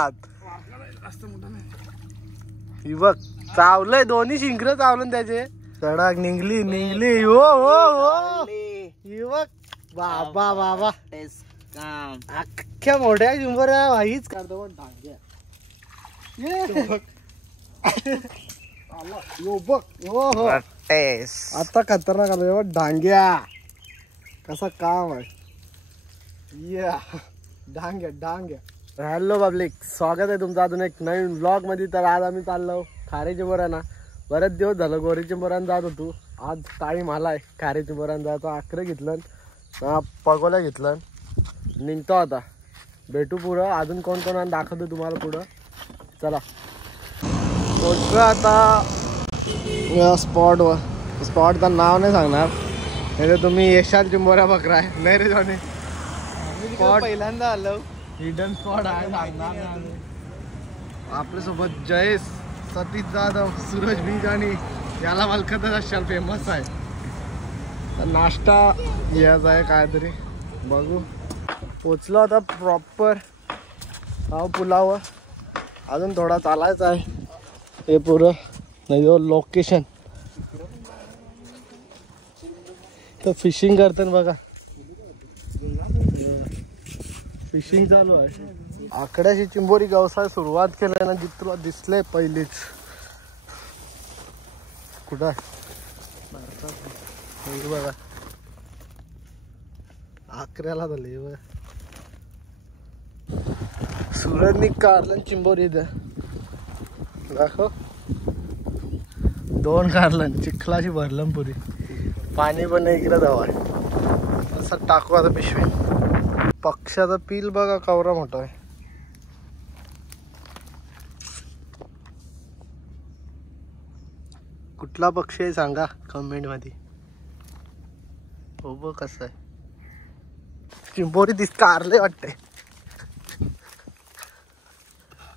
रानात. ही बघ चावलंय, दोन्ही शिंगर चावलं त्याचे. सडक निघली निघली. हो हो हो ही बघ. बाबा बाबा अख्ख्या मोठ्या चिंबोऱ्या वाईच करतो पण डांग्या. हो हो आता खतरनाक आलो डांग्या. कसा काम आहे या डांग्या डांग्या. हॅलो पब्लिक, स्वागत आहे तुमचं अजून एक नवीन व्लॉग मध्ये. तर आज आम्ही चाललो खारे चिंबोऱ्यांना. बरेच दिवस झालं गोरी चिंबोऱ्यांना जात होतो. आज टाईम आलाय खारे चिंबोऱ्यांना जायचं. अकरे घेतलं, पगोला घेतलं, निघतो आता. भेटू पुढं. अजून कोण कोण दाखवतो तुम्हाला पुढं. चला पोचलो आता या स्पॉटवर. स्पॉटचं नाव नाही सांगणार, नाही तर तुम्ही येशाल चिंबोऱ्या बकराय. नाही रे जाणे स्पॉट पहिल्यांदा आलो. हिडन स्पॉट आहे सांगणार नाही. आपल्यासोबत जयेश, सतीश जाधव, सूरज बीज आणि याला मलकतच असाल फेमस आहे. तर नाश्ता घ्यायचा आहे काहीतरी, बघू. पोचलो आता प्रॉपर पुलावर. अजून थोडा चालायचा आहे हे पुरं. नाही लोकेशन तर फिशिंग करतात बघा. फिशिंग चालू आहे. आकड्याची चिंबोरी व्यवसाय सुरुवात केलाय ना, जिथं दिसले पहिलीच. कुठं आहे बघा, आकड्याला झाले बघा. सूरजनी काढलं चिंबोरी इथं दाखव. 2 काढलं, चिखलाची भरलं पुरी. पाणी पण इकडे जावं आहे. असं टाकू आता पिशवी. पक्ष्याचा पिल बघा कवरा मोठा आहे. कुठला पक्षी आहे सांगा कमेंट मध्ये. हो बघ कसं आहे. चिंबोरी दिसत आरले वाटते.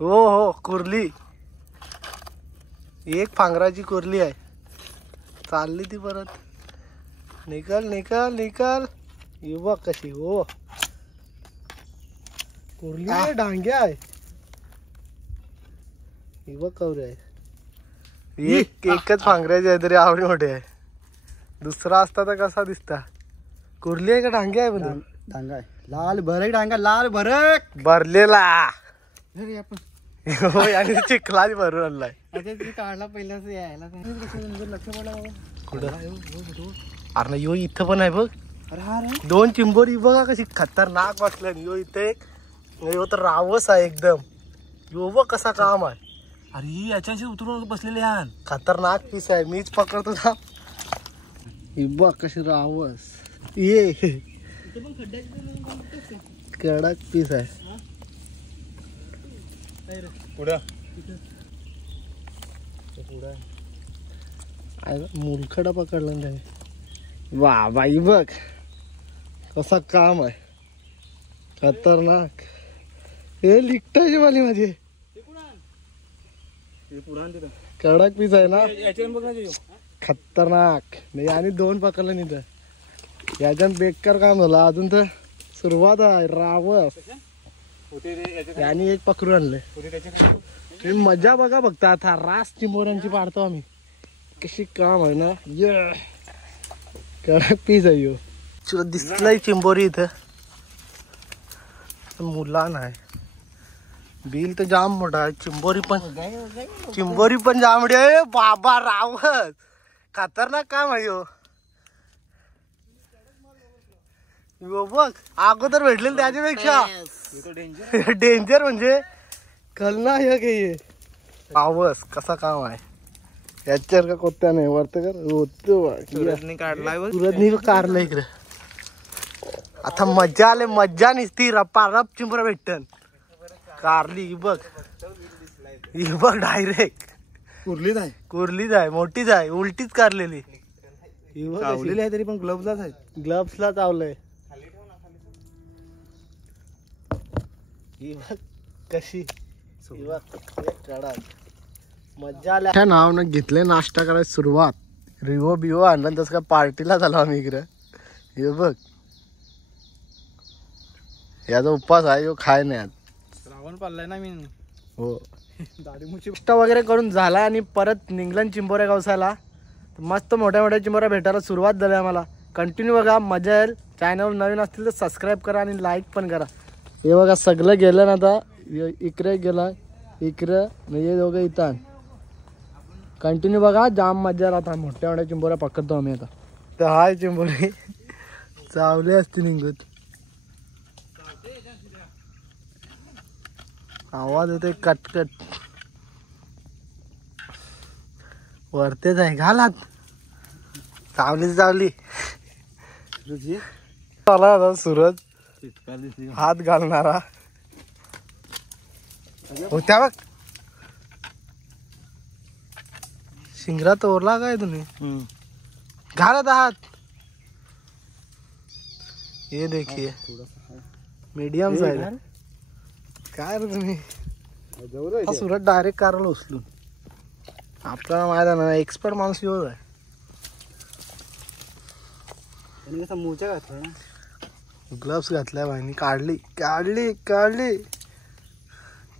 हो हो कुर्ली, एक फांगराची कुर्ली आहे. चालली ती परत. निकाल निकाल निकाल. ही बघ कशी. हो कुर्ली आहे, डांग्या आहे. ही बघ कवरे आहे. एकच फांगऱ्याची आहे तरी आवडी मोठे आहे. दुसरा असता तर कसा दिसता. कुर्ली आहे का डांग्या आहे? पण डांगा आहे. लाल भरक डांगा, लाल भरक भरलेला. हो आणि चिखलाच भरून आणलाय. काढला पहिल्याच यायला लक्ष पडला. कुठं अरे यो इथं पण आहे बघ. 2 चिंबोरी बघा कशी खतरनाक बसल्या. यो इथे एक, यो तर रावस आहे एकदम. यो बघ कसा काम आहे. अरे याच्याशी उतरून बसलेले यान खतरनाक पीस आहे. मीच पकडतो ना. ही बघ कशी रावस. ये कडक पीस आहे. मुलखडा पकडला त्याने. वा बाई बघ कसा काम आहे. खतरनाक. हे लिकटायची वाली माझी. कडक पीस आहे ना, खतरनाक. नाही आणि 2 पकडलं नाही तर याच्यात बेकार काम झालं. अजून तर सुरुवात आहे. रावस आणि एक पकडून आणलंय. मजा बघा फक्त. आता रास चिंबोऱ्यांची पाडतो आम्ही. कशी काम आहे ना. कडक पीस आहे यो. तुला दिसलंय चिंबोरी इथं. मुलान आहे. बिल तर जाम मोठा आहे. चिंबोरी पण जांभडी आहे. बाबा रावस खतरनाक काम आहे यो. बघ अगोदर भेटलेलं त्याच्यापेक्षा डेंजर म्हणजे खलनायक आहे. रावस कसा काम आहे. याच्यावर का कोत्या नाही वरत कर काढलाय कारलं इकडे. आता मजा आले. मज्जा निसती. रपारप चिंबोरा भेटन. कारली ही बघ. ही बघ डायरेक्ट कुर्लीच आहे. मोठीच आहे. उलटीच कारलेली. चावलेली आहे तरी पण ग्लव्हलाच आहे. ग्लव्सला चावलंय. ही बघ कशी. मज्जा आल्या. नावानं घेतले नाश्ता करायची सुरुवात. रिवो बिवो आणला तसं काय पार्टीला झालो आम्ही इकडे. हे बघ याचा उपवास आहे. यो खाय नाही. आपण पाळलाय ना मी. हो दाढीमुची वगैरे करून झाला आणि परत निघलन चिंबोऱ्या गावसाला. मस्त मोठ्या मोठ्या चिंबोऱ्या भेटायला सुरुवात झाली आम्हाला. कंटिन्यू बघा, मजा येईल. चॅनल नवीन असतील तर सबस्क्राईब करा आणि लाईक पण करा. हे बघा सगळं गेलं ना, आता इकडे गेला, इकडे म्हणजे दोघं इथं. कंटिन्यू बघा, जाम मजा राहता. मोठ्या मोठ्या चिंबोऱ्या पकडतो आम्ही आता. तर हाय चिंबोरी चावले असते निघत. आवाज येतोय कटकट. वरतेच आहे, घालात चावली आला सूरज हात घालणारा होत्या बघ. शिंगरा तोरला काय तुम्ही, घालत आहात. ये देखिए मीडियम साइज काय रे तुम्ही. सूरज डायरेक्ट कारला उचलून. आपल्याला माहिती आहे ना, एक्सपर्ट माणूस येऊ आहे. मोजा घातला, ग्लव्स घातल्या भाईनी. काढली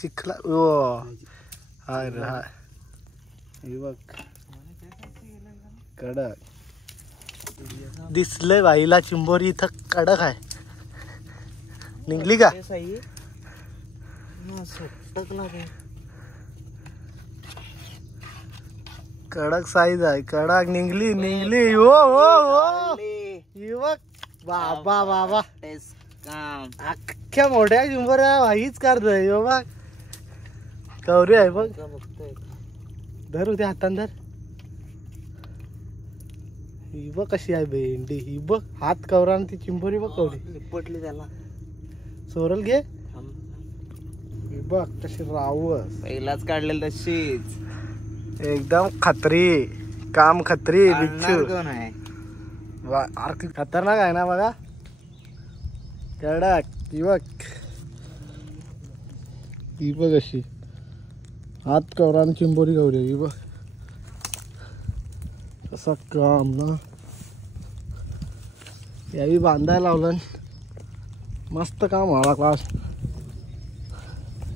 चिखला. ओ अरे हा बघ कडक दिसलंय बाईला. चिंबोरी इथं कडक आहे. निघली का. कडक साईज आहे, कडक निघली. हो बाबा अख्ख्या मोठ्या चिंबोऱ्या भाईच काढतोय. हो बघ कवरी आहे बघ. धर होते हातान धर. ही बघ कशी आहे भेंडी. ही बघ हात कवरा ती चिंबोरी बघ कवरी पटली त्याला. सोरल घे. बघ कशी रावस पहिलाच काढलेलं तशीच एकदम खत्री काम. खत्री बिच्छू कोण आहे. खतरनाक आहे ना बघा. कडक. ही बघ अशी हात कवरा आणि चिंबोरी कवरी. ही बघ कसं काम ना. यावी बांधायला लावलं. मस्त काम व्हावा क्लास.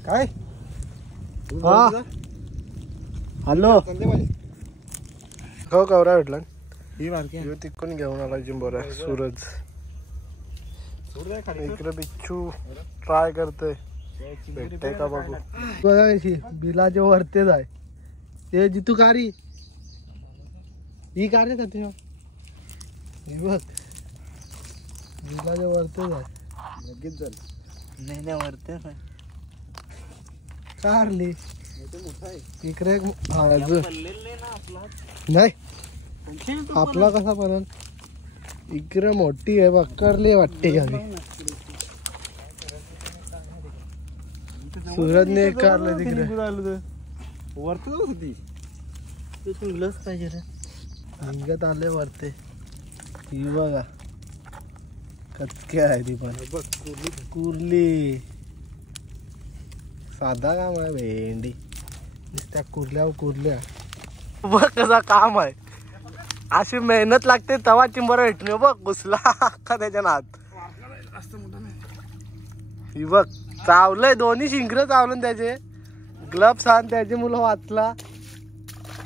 काय हा हॅलो हो कवरा भेटला. ही मारकी तिकडून घेऊन आला चिंबोऱ्या सूरज. इकडे बिच्छू ट्राय करतोय भेटतय का बघू. बघा कशी बिलाच्या वरतेच आहे. ते जितू कारी ही कार का ते बघ बिलाच्या वरतेच आहे. लगेच झालं नाही वरते कारली इकडे. नाही आपला कसा पर्यंत इकडे मोठी आहे बक्करली वाटते घाली. सूरजने कारलं तिकडे वरती होती. पाहिजे रे. निघत आले वरते. ही बघा कचके आहे ती पण. कुर्ली साधा काम आहे भेंडी. त्या कुर्ल्या बघ कसा काम आहे. अशी मेहनत लागते तवा चिंबोरा भेटणे. बघ घुसला अख्खा त्याच्या नात. ही बघ चावलंय. दोन्ही शिंगर चावलं त्याचे. ग्लव्स आण त्याचे मुलं वाचला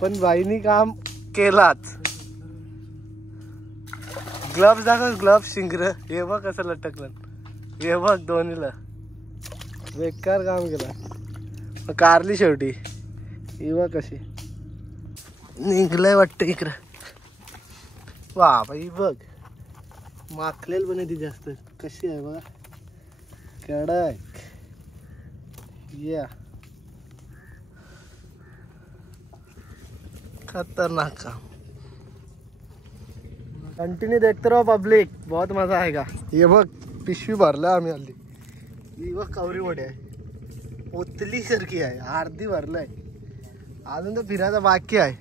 पण बाईनी काम केलाच. ग्लव्स दाखव. ग्लव्स शिंगर. हे बघ कसं लटकलं. हे बघ दोन्हीला बेकार काम केला. कारली शेवटी. ही बघ कशी निघलंय वाटतं इकडं. वा बाई बघ माखलेल पण ती जास्त. कशी आहे बघा कडक. या खतरनाक काम. कंटिन्यू देखते रहो पब्लिक. बहुत मजा आएगा. ये बघ पिशवी भरला आम्ही हल्ली. ही बघ कवरी मोठी आहे. पोतली सारखी आहे. अर्धी भरलाय. अजून तर फिरायचं बाकी आहे.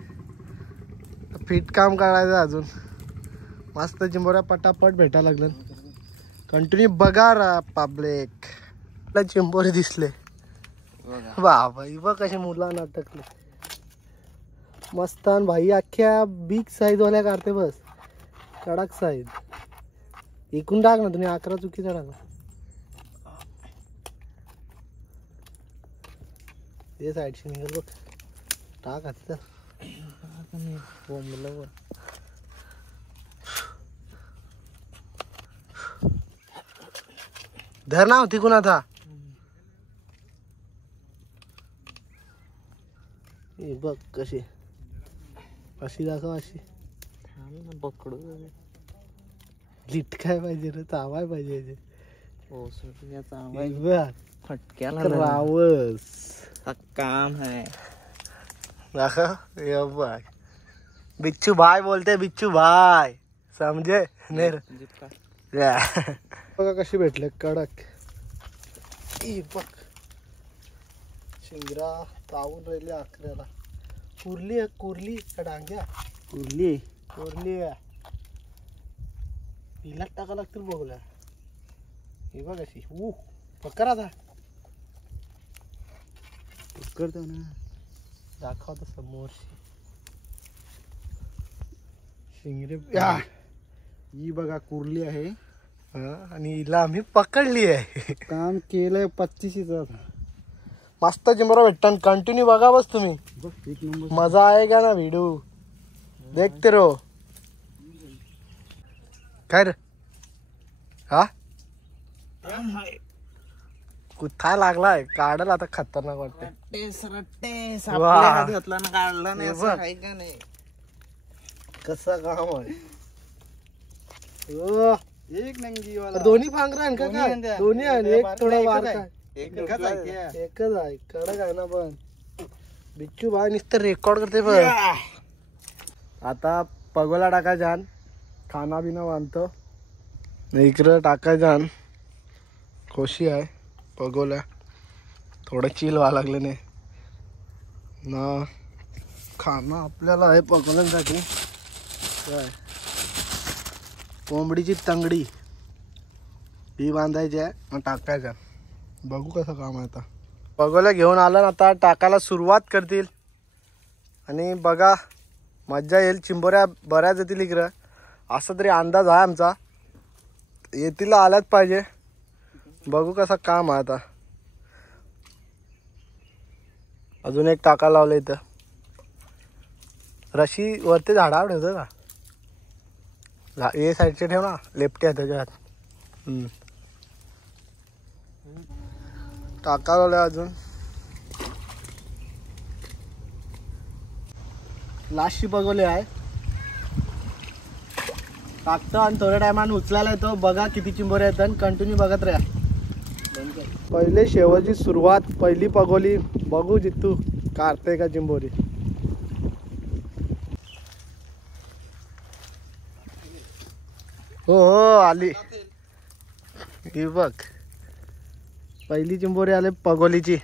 फिट काम करायचं अजून. मस्त चिंबोऱ्या पटापट भेटायला लागलं. कंटिन्यू बघा रा पब्लिक. चिंबोरे दिसले बाबा. बघ कसे मुलांना अटकले मस्त. भाई अख्ख्या बिग साईज वाल्या काढते बस. कडक साईज. एकूण टाक ना तुम्ही. 11 चुकीचा टाका. ते साईडशी निघाल बघ. टाक आता बोंबलं बघ. धर ना होती कुणा था बघ कशी अशी दाखव अशी पकडू लिट काय पाहिजे रे चावाय पाहिजे फटक्याला रावस काम है. दाखव ये बघ बिच्छू भाई बोलते बिच्छू भाई समजे नाही रे. बघा कशी भेटले कडक. बघ शिंगरा तावून राहिले अकऱ्याला. कुर्ली आहे कुर्ली का डांग्या कुर्ली कुर्ली आहे. हिला टाका लागतील बघूला. हे बघ अशी पकड आता पकडतो ना दाखवतो समोर शिंगरे. ही बघा कुर्ली आहे आणि हिला आम्ही पकडली आहे. काम केलंय 25च. मस्त चिंबरा भेटतात कंटिन्यू बघा बस तुम्ही. मजा आएगा ना व्हिडिओ देखते रहो. काय रे हा कुठा लागलाय काढल आता खतरनाक वाटते. घातला ना काढला नाही कसा काम आहे. एक नंगी वाला दोन्ही पांघरा आहे का काय दोन्ही आहे. एक थोडा बारका एकच आहे कडक आहे ना. पण बिच्छू भाई नुसतं रेकॉर्ड करते. पण आता पगोला टाकायचा खाना बिना बांधतो इकडं टाकायचा. कोशी आहे पगोल्या थोडं चिल व्हायला लागलं नाही ना. खाना आपल्याला आहे पगोल्यांसाठी काय कोंबडीची तंगडी ही बांधायची आहे आणि टाकायच्या. बघू कसं काम आहे. आता पगोल्या घेऊन आलं ना आता टाकायला सुरुवात करतील आणि बघा मज्जा येईल. चिंबोऱ्या बऱ्याच येतील इकडं असं तरी अंदाज आहे आमचा. येतील आल्याच पाहिजे. बघू कसं काम आहे. आता अजून एक टाका लावलं इथं. रशी वरती झाडावर ठेवतो का ए साईडचे ठेव ना लेफ्टी आहे त्याच्यात. टाका लावलं अजून लास्टची बघवले आहे. टाकतो आणि थोड्या टायमाने उचलायला येतो. बघा किती चिंबोऱ्या येतात कंटिन्यू बघत राहा. पहिले शेवटची सुरुवात पहिली पगोली बघू जितू काढते का चिंबोरी. हो हो आली ही बघ. पहिली चिंबोरी आले पगोलीची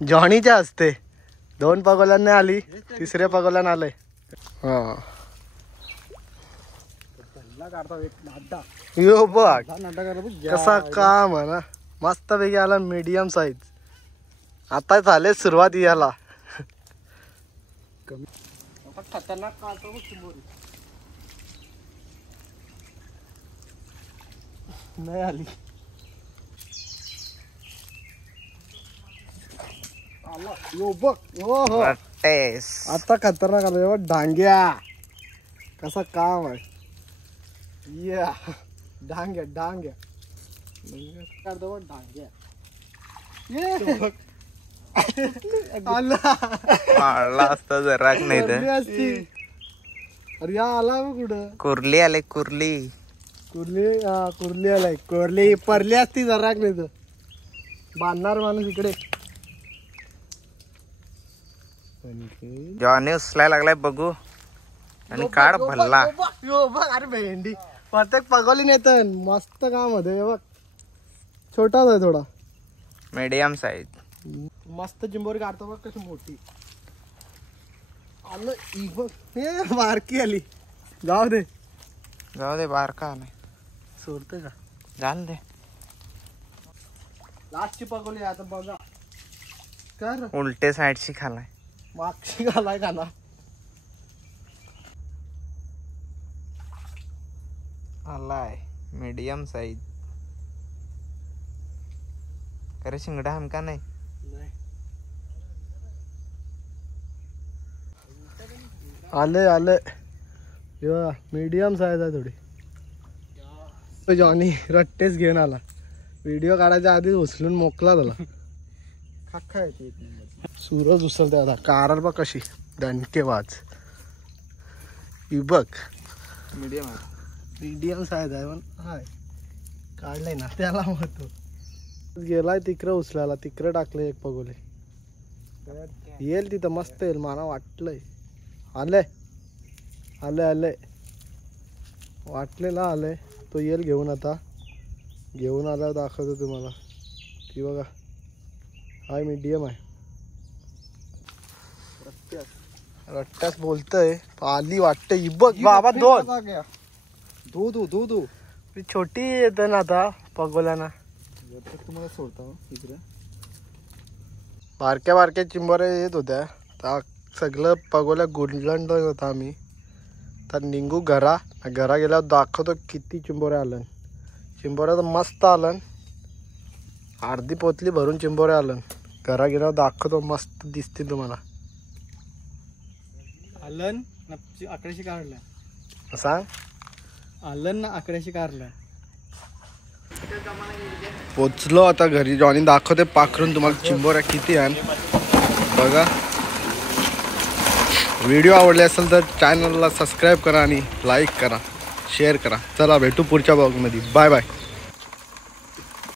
जॉनीच्या असते. 2 पगोल्यांनी आली 3ऱ्या पगोल्यानं आलंय. हा यो बघ कसा काम आहे ना. मस्त पैकी आला मीडियम साईज. आता झाले सुरुवात याला. खतरनाक काढतो चिंबोरी. नाही आली यो बघ. हो हो आता खतरनाक आला डांग्या. कसा काम आहे. या डांग्या डांग्या काढतो डांग्या. पाळला असता जरा नाही तर अरे आला कुठं कुर्ली आले. कुर्ली कुर्ली कुर्ली आलाय. कुर्ली परली असती जरा नाही तर बांधणार माणूस इकडे. जॉनी उचलायला लागलाय बघू आणि काढ भल्ला. यो बघ अरे भेंडी प्रत्येक पगोली नेत. मस्त काम होत बघ. छोटाच आहे थोडा मीडियम साईज. मस्त चिंबोरी काढतो बघ कशी मोठी. आलं ही बघ हे बारकी आली. जाऊ दे बारका आलाय. सोडते का झालं दे. लास्टची पगोली आता बघा कर. उलटे साईडची खालाय मागची घालाय का ना. आलाय मीडियम साईज. करे शिंगडा हमका नाही आले आले मीडियम साईज आहे थोडी. जॉनी रट्टेच घेऊन आला. व्हिडिओ काढायच्या आधीच उचलून मोकला झाला. सूरज उचलते आता. कारल बघ कशी दणकेबाज. ही बघ मीडियम साईज आहे पण हाय काढलंय ना त्याला महत्व. गेलाय तिकडं उचलायला. तिकडं टाकले एक पगोले. येईल तिथं मस्त येईल मला वाटलंय. आले आले आले वाटलेला आले. तो येईल घेऊन. आता घेऊन आला दाखवतो तुम्हाला. ती बघा हाय मीडियम आहे. रट्ट्यास बोलतय आली वाटत. ही बघ बाबा दो छोटी येते ना आता पगोल्याना. तुम्हाला सोडता इकडे बारक्या बारक्या चिंबोऱ्या येत होत्या. सगळं पगोल्या गुंडलंड होता आम्ही. तर निघू घरा गेल्यावर दाखवतो किती चिंबोऱ्या आलं. चिंबोऱ्या तर मस्त आलं. अर्धी पोतली भरून चिंबोऱ्या आलं. घरा गेल्यावर दाखवतो मस्त दिसतील तुम्हाला. आलन आकड्याशी काढलं सांग. आलन ना आकड्याशी काढलं. पोचलो आता घरी. जॉनी दाखवते पाखरून तुम्हाला चिंबोऱ्या किती आहे बघा. व्हिडिओ आवडले असेल तर चॅनलला सबस्क्राईब करा आणि लाईक करा शेअर करा. चला भेटू पुढच्या ब्लॉगमध्ये. Bye bye.